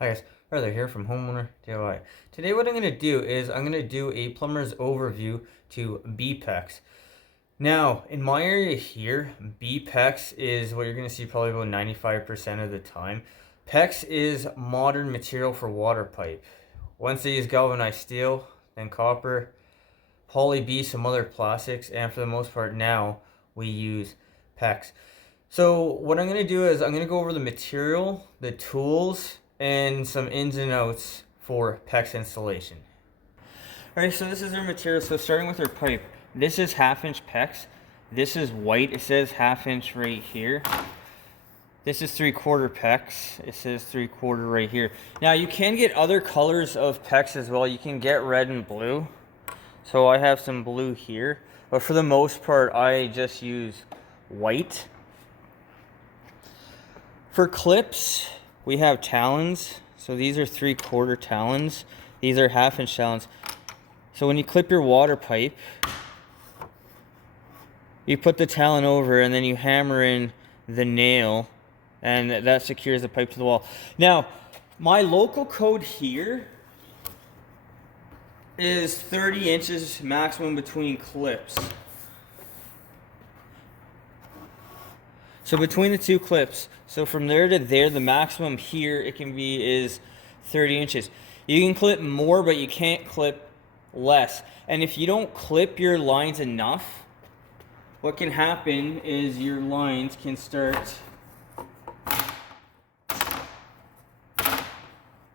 Hi guys, Arthur here from Homeowner DIY. Today what I'm going to do is I'm going to do a plumber's overview to BPEX. Now, in my area here, BPEX is what you're going to see probably about 95% of the time. PEX is modern material for water pipe. Once they use galvanized steel, then copper, poly B, some other plastics, and for the most part now we use PEX. So what I'm going to do is I'm going to go over the material, the tools, and some ins and outs for PEX installation. Alright, so this is our material. So starting with our pipe, this is 1/2 inch PEX. This is white. It says 1/2 inch right here. This is 3/4 PEX. It says 3/4 right here. Now you can get other colors of PEX as well. You can get red and blue. So I have some blue here, but for the most part I just use white. For clips, we have talons. So these are 3/4 talons. These are 1/2 inch talons. So when you clip your water pipe, you put the talon over and then you hammer in the nail and that secures the pipe to the wall. Now, my local code here is 30 inches maximum between clips. So between the two clips, so from there to there, the maximum here it can be is 30 inches. You can clip more, but you can't clip less. And if you don't clip your lines enough, what can happen is your lines can start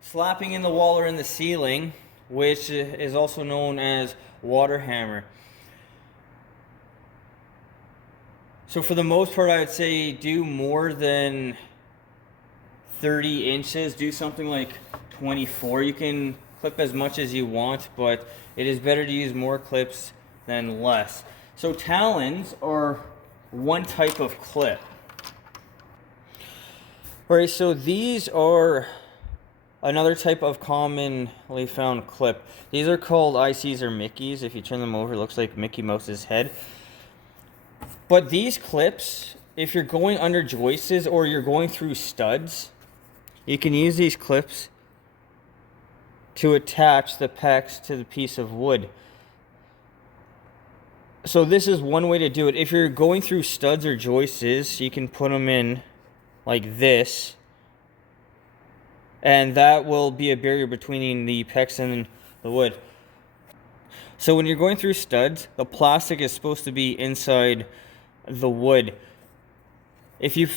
slapping in the wall or in the ceiling, which is also known as water hammer. So for the most part, I would say do more than 30 inches. Do something like 24. You can clip as much as you want, but it is better to use more clips than less. So talons are one type of clip. Alright, so these are another type of commonly found clip. These are called ICs or Mickeys. If you turn them over, it looks like Mickey Mouse's head. But these clips, if you're going under joists or you're going through studs, you can use these clips to attach the PEX to the piece of wood. So this is one way to do it. If you're going through studs or joists, you can put them in like this, and that will be a barrier between the PEX and the wood. So when you're going through studs, the plastic is supposed to be inside the wood. If you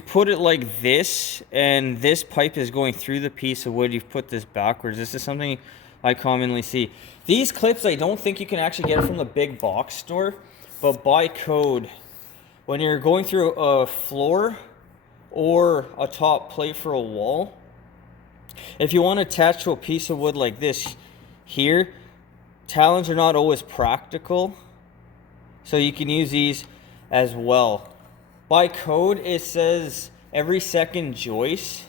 put it like this and this pipe is going through the piece of wood, you've put this backwards. This is something I commonly see. These clips, I don't think you can actually get from the big box store, but by code, when you're going through a floor or a top plate for a wall, if you want to attach to a piece of wood like this here, talons are not always practical, so you can use these as well. By code, it says every second joist,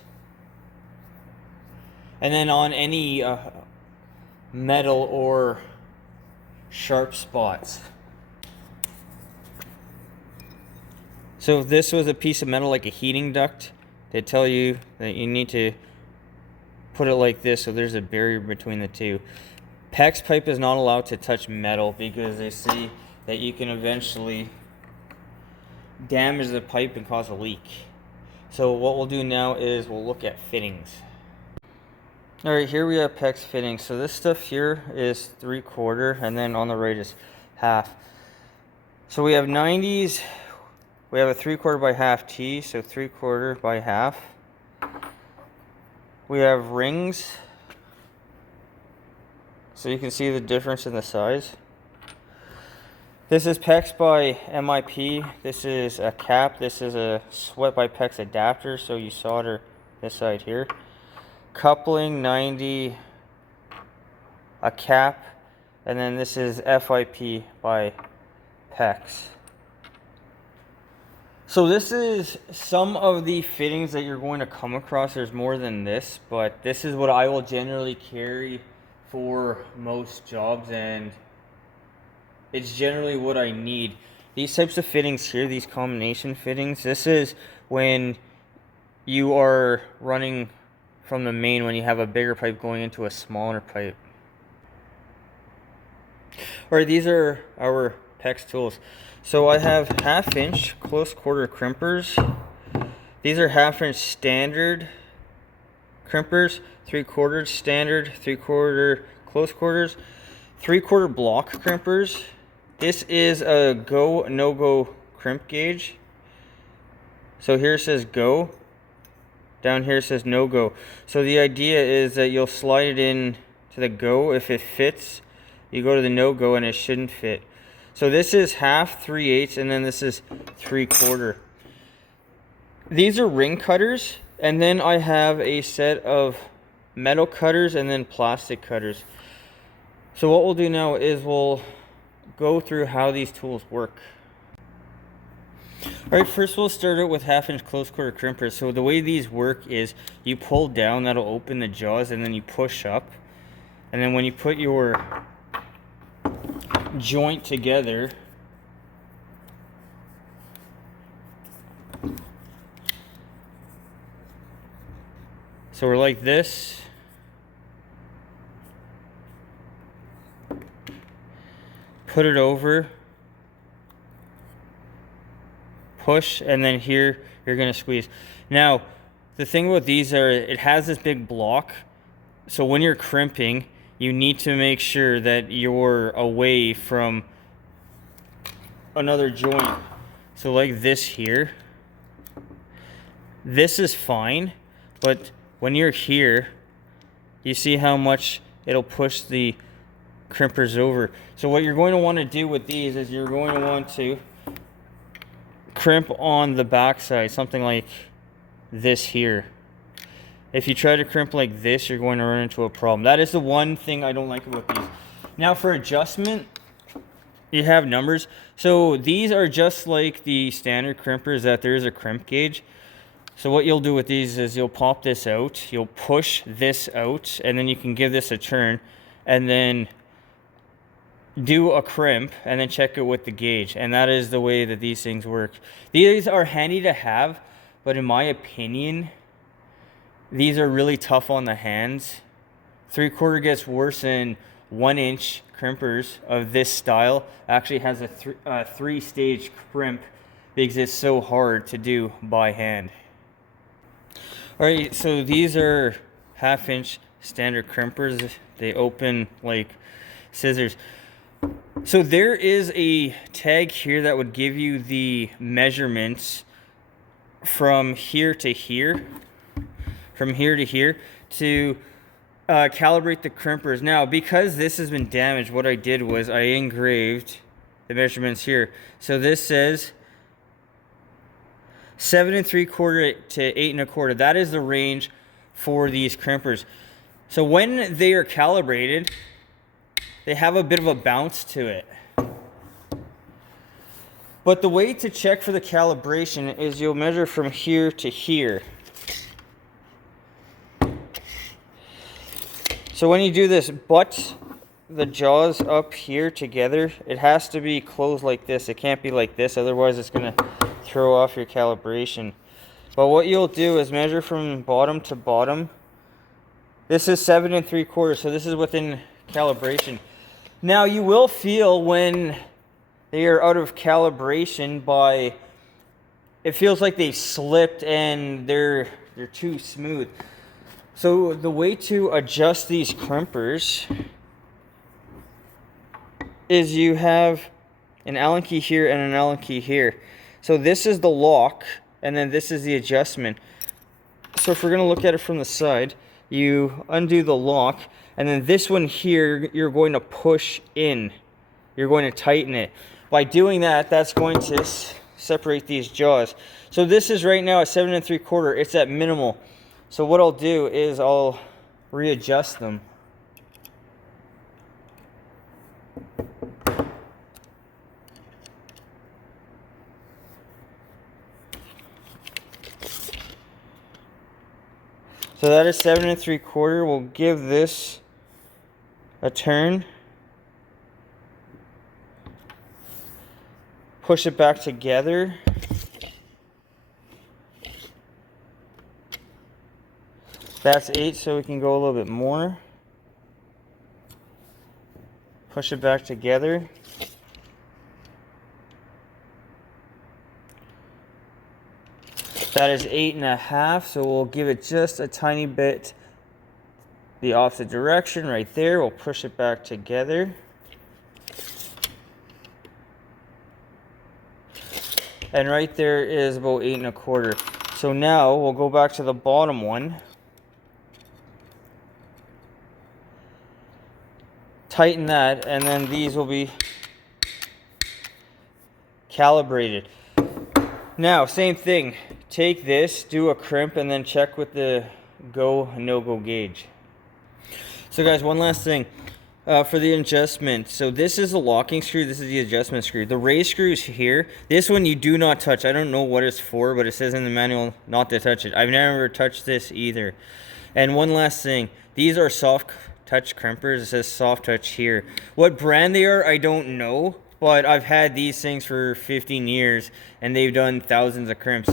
and then on any metal or sharp spots. So if this was a piece of metal like a heating duct, they tell you that you need to put it like this so there's a barrier between the two. PEX pipe is not allowed to touch metal because they see that you can eventually damage the pipe and cause a leak. So what we'll do now is we'll look at fittings. Alright, here we have PEX fittings. So this stuff here is 3/4 and then on the right is 1/2. So we have 90s. We have a 3/4 by 1/2 T, so 3/4 by 1/2. We have rings. So you can see the difference in the size. This is PEX by MIP. This is a cap. This is a sweat by PEX adapter, so you solder this side here. Coupling 90, a cap, and then this is FIP by PEX. So this is some of the fittings that you're going to come across. There's more than this, but this is what I will generally carry for most jobs, and it's generally what I need. These types of fittings here, these combination fittings, this is when you are running from the main when you have a bigger pipe going into a smaller pipe. Alright, these are our PEX tools. So I have 1/2 inch close quarter crimpers. These are 1/2 inch standard crimpers, 3/4 standard, 3/4 close quarters, 3/4 block crimpers. This is a go, no-go crimp gauge. So here it says go, down here it says no go. So the idea is that you'll slide it in to the go. If it fits, you go to the no go and it shouldn't fit. So this is 1/2, 3/8, and then this is 3/4. These are ring cutters, and then I have a set of metal cutters and then plastic cutters. So what we'll do now is we'll go through how these tools work. Alright, first we'll start out with 1/2 inch close quarter crimpers. So the way these work is you pull down, that'll open the jaws, and then you push up. And then when you put your joint together, so we're like this. Put it over. Push, and then here you're going to squeeze. Now, the thing about these are it has this big block. So when you're crimping, you need to make sure that you're away from another joint. So like this here. This is fine, but when you're here, you see how much it'll push the crimpers over. So what you're going to want to do with these is you're going to want to crimp on the back side, something like this here. If you try to crimp like this, you're going to run into a problem. That is the one thing I don't like about these. Now for adjustment, you have numbers. So these are just like the standard crimpers, that there is a crimp gauge. So what you'll do with these is you'll pop this out, you'll push this out, and then you can give this a turn, and then do a crimp, and then check it with the gauge. And that is the way that these things work. These are handy to have, but in my opinion, these are really tough on the hands. 3/4 gets worse than 1 inch crimpers of this style. Actually has a 3-stage crimp because it's so hard to do by hand. Alright, so these are 1/2 inch standard crimpers. They open like scissors. So there is a tag here that would give you the measurements from here to here, to calibrate the crimpers. Now, because this has been damaged, what I did was I engraved the measurements here. So this says 7 3/4 to 8 1/4. That is the range for these crimpers. So when they are calibrated, they have a bit of a bounce to it. But the way to check for the calibration is you'll measure from here to here. So when you do this, butt the jaws up here together, it has to be closed like this. It can't be like this, otherwise it's going to throw off your calibration. But what you'll do is measure from bottom to bottom. This is 7 3/4, so this is within calibration. Now you will feel when they are out of calibration by, it feels like they slipped and they're too smooth. So the way to adjust these crimpers is you have an Allen key here and an Allen key here. So this is the lock, and then this is the adjustment. So if we're going to look at it from the side, you undo the lock, and then this one here, you're going to push in. You're going to tighten it. By doing that, that's going to separate these jaws. So this is right now at 7 3/4. It's at minimal. So what I'll do is I'll readjust them. So that is 7 3/4. We'll give this a turn. Push it back together. That's 8, so we can go a little bit more. Push it back together. That is 8.5, so we'll give it just a tiny bit the opposite direction right there. We'll push it back together. And right there is about 8.25. So now we'll go back to the bottom one. Tighten that, and then these will be calibrated. Now, same thing. Take this, do a crimp, and then check with the go, no-go gauge. So guys, one last thing. For the adjustment, so this is the locking screw, this is the adjustment screw. The raise screw is here. This one you do not touch. I don't know what it's for, but it says in the manual not to touch it. I've never touched this either. And one last thing, these are soft touch crimpers. It says soft touch here. What brand they are, I don't know, but I've had these things for 15 years and they've done thousands of crimps.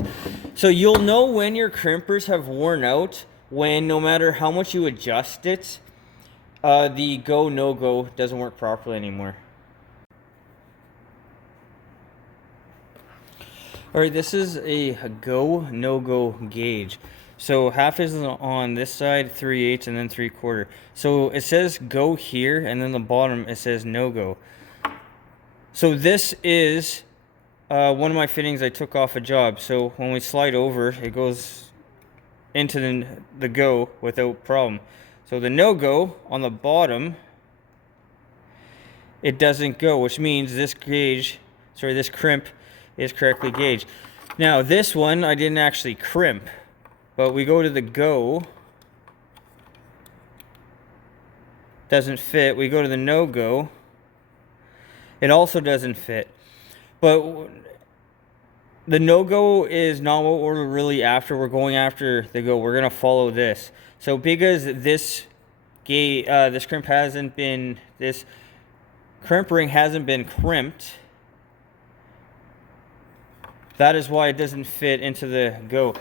So you'll know when your crimpers have worn out when no matter how much you adjust it, the go, no-go doesn't work properly anymore. Alright, this is a go, no-go gauge. So half is on this side, 3/8, and then 3/4. So it says go here, and then the bottom it says no-go. So this is one of my fittings I took off a job. So when we slide over, it goes into the go without problem. So the no-go on the bottom, it doesn't go, which means this crimp is correctly gauged. Now this one I didn't actually crimp, but we go to the go, doesn't fit. We go to the no-go, it also doesn't fit. But the no-go is not what we're really after. We're going after the go. We're gonna follow this. So because this crimp hasn't been, this crimp ring hasn't been crimped, that is why it doesn't fit into the go.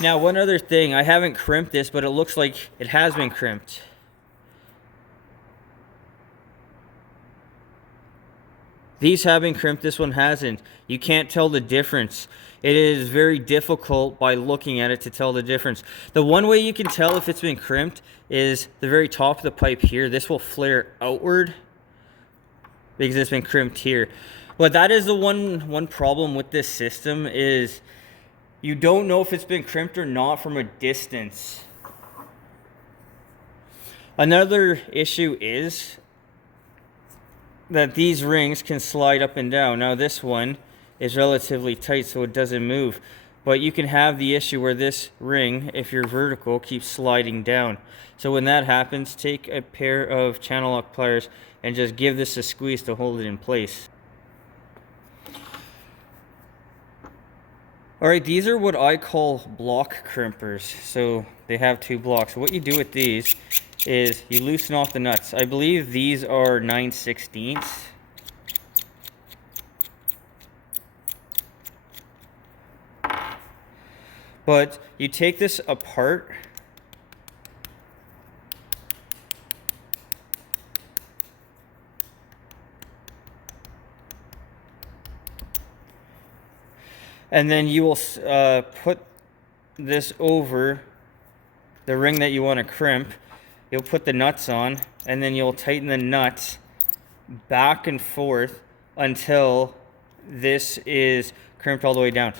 Now one other thing, I haven't crimped this, but it looks like it has been crimped. These have been crimped, this one hasn't. You can't tell the difference. It is very difficult by looking at it to tell the difference. The one way you can tell if it's been crimped is the very top of the pipe here. This will flare outward because it's been crimped here. But that is the one problem with this system, is you don't know if it's been crimped or not from a distance. Another issue is that these rings can slide up and down. Now this one is relatively tight so it doesn't move, but you can have the issue where this ring, if you're vertical, keeps sliding down. So when that happens, take a pair of channel lock pliers and just give this a squeeze to hold it in place. Alright, these are what I call block crimpers. So they have 2 blocks. So what you do with these is you loosen off the nuts. I believe these are 9/16. But you take this apart. And then you will put this over the ring that you want to crimp. You'll put the nuts on, and then you'll tighten the nuts back and forth until this is crimped all the way down.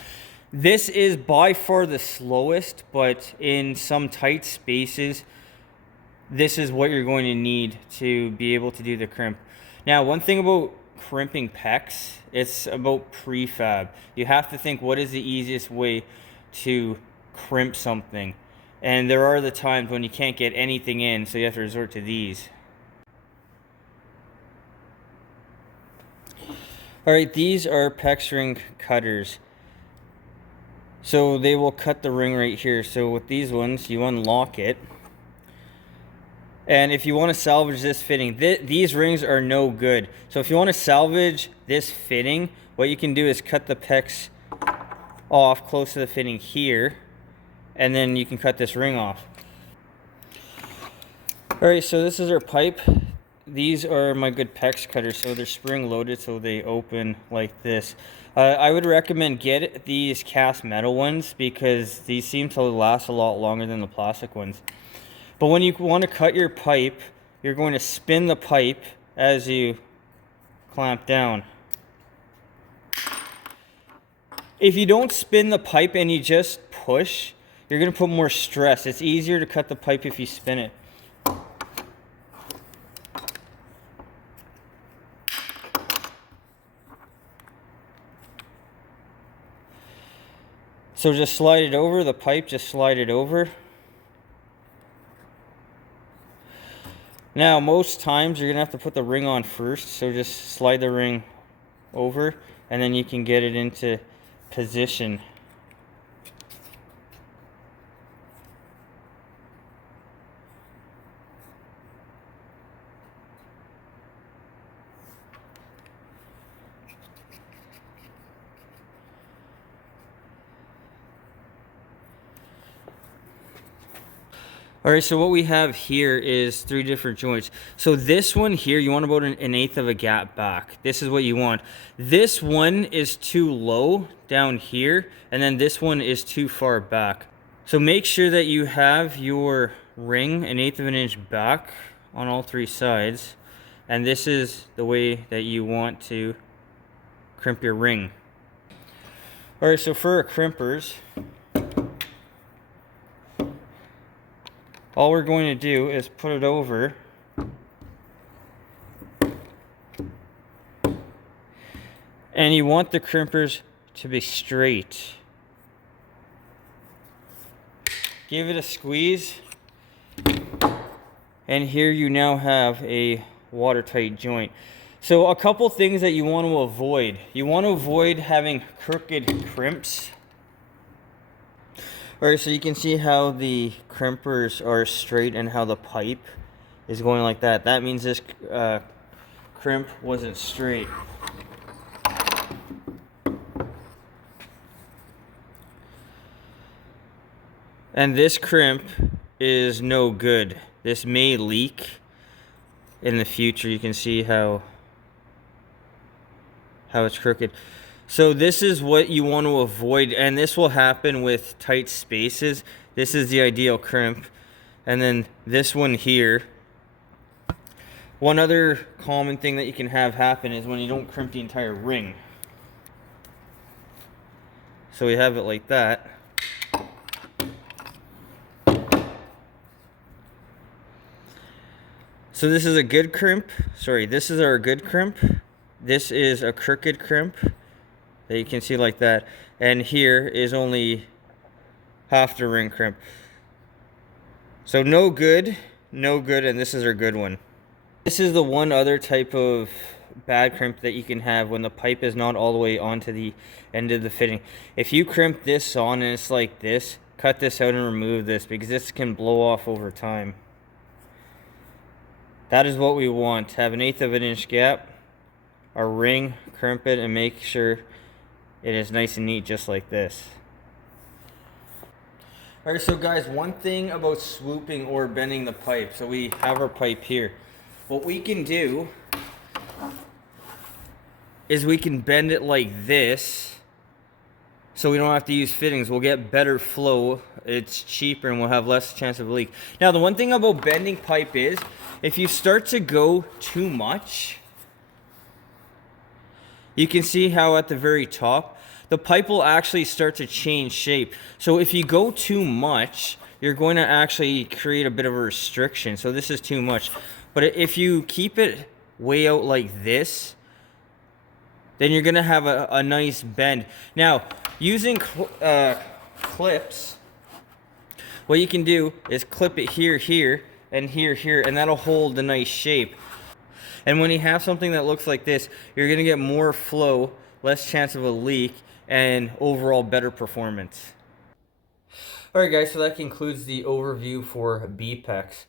This is by far the slowest, but in some tight spaces, this is what you're going to need to be able to do the crimp. Now, one thing about crimping pecs, it's about prefab. You have to think, what is the easiest way to crimp something? And there are the times when you can't get anything in, so you have to resort to these. Alright, these are Pecturing cutters. So they will cut the ring right here. So with these ones, you unlock it. And if you want to salvage this fitting, these rings are no good. So if you want to salvage this fitting, what you can do is cut the pecs off close to the fitting here, and then you can cut this ring off. Alright, so this is our pipe. These are my good PEX cutters, so they're spring loaded, so they open like this. I would recommend get these cast metal ones because these seem to last a lot longer than the plastic ones. But when you want to cut your pipe, you're going to spin the pipe as you clamp down. If you don't spin the pipe and you just push, you're going to put more stress. It's easier to cut the pipe if you spin it. So just slide it over, the pipe, just slide it over. Now, most times you're gonna have to put the ring on first, so just slide the ring over and then you can get it into position. All right, so what we have here is 3 different joints. So this one here, you want about an eighth of a gap back. This is what you want. This one is too low down here, and then this one is too far back. So make sure that you have your ring an eighth of an inch back on all 3 sides. And this is the way that you want to crimp your ring. All right, so for our crimpers, all we're going to do is put it over and you want the crimpers to be straight. Give it a squeeze and here you now have a watertight joint. So a couple things that you want to avoid. You want to avoid having crooked crimps. Alright, so you can see how the crimpers are straight and how the pipe is going like that. That means this crimp wasn't straight. And this crimp is no good. This may leak in the future. You can see how it's crooked. So this is what you want to avoid, and this will happen with tight spaces. This is the ideal crimp. And then this one here. One other common thing that you can have happen is when you don't crimp the entire ring. So we have it like that. So this is a good crimp. Sorry, this is our good crimp. This is a crooked crimp that you can see like that. And here is only half the ring crimp. So no good, and this is our good one. This is the one other type of bad crimp that you can have when the pipe is not all the way onto the end of the fitting. If you crimp this on and it's like this, cut this out and remove this because this can blow off over time. That is what we want. Have an eighth of an inch gap, our ring, crimp it, and make sure it is nice and neat just like this. Alright, so guys, one thing about swooping or bending the pipe. So we have our pipe here. What we can do is we can bend it like this so we don't have to use fittings. We'll get better flow, it's cheaper, and we'll have less chance of a leak. Now, the one thing about bending pipe is if you start to go too much, you can see how at the very top, the pipe will actually start to change shape. So if you go too much, you're going to actually create a bit of a restriction. So this is too much. But if you keep it way out like this, then you're going to have a nice bend. Now, using clips, what you can do is clip it here, here, and here, here, and that'll hold the nice shape. And when you have something that looks like this, you're going to get more flow, less chance of a leak, and overall better performance. Alright guys, so that concludes the overview for B-PEX.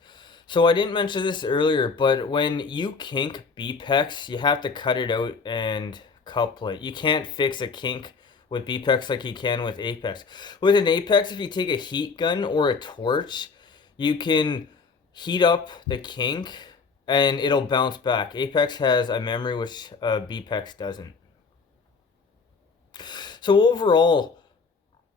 So I didn't mention this earlier, but when you kink B-PEX, you have to cut it out and couple it. You can't fix a kink with B-PEX like you can with Apex. With an Apex, if you take a heat gun or a torch, you can heat up the kink and it'll bounce back. Apex has a memory which BPEX doesn't. So overall,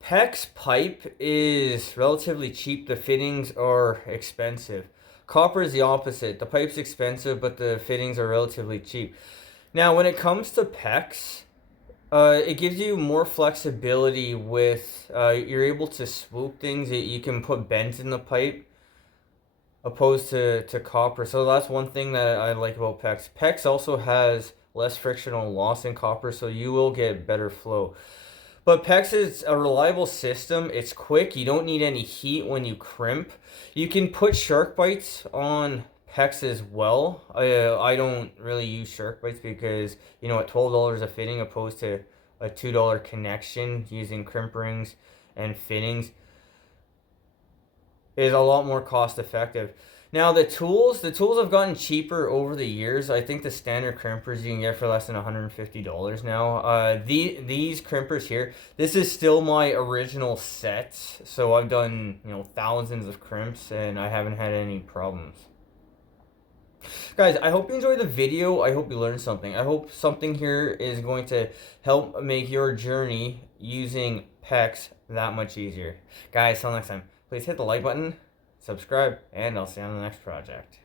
PEX pipe is relatively cheap. The fittings are expensive. Copper is the opposite. The pipe's expensive, but the fittings are relatively cheap. Now, when it comes to PEX, it gives you more flexibility with, you're able to swoop things. You can put bends in the pipe opposed to copper. So that's one thing that I like about PEX. PEX also has less frictional loss than copper, so you will get better flow. But PEX is a reliable system. It's quick. You don't need any heat when you crimp. You can put shark bites on PEX as well. I don't really use shark bites because, you know, at $12 a fitting opposed to a $2 connection using crimp rings and fittings is a lot more cost effective. Now the tools have gotten cheaper over the years. I think the standard crimpers you can get for less than $150 now. These crimpers here, this is still my original set. So I've done, you know, thousands of crimps and I haven't had any problems. Guys, I hope you enjoyed the video. I hope you learned something. I hope something here is going to help make your journey using PEX that much easier. Guys, till next time, please hit the like button, subscribe, and I'll see you on the next project.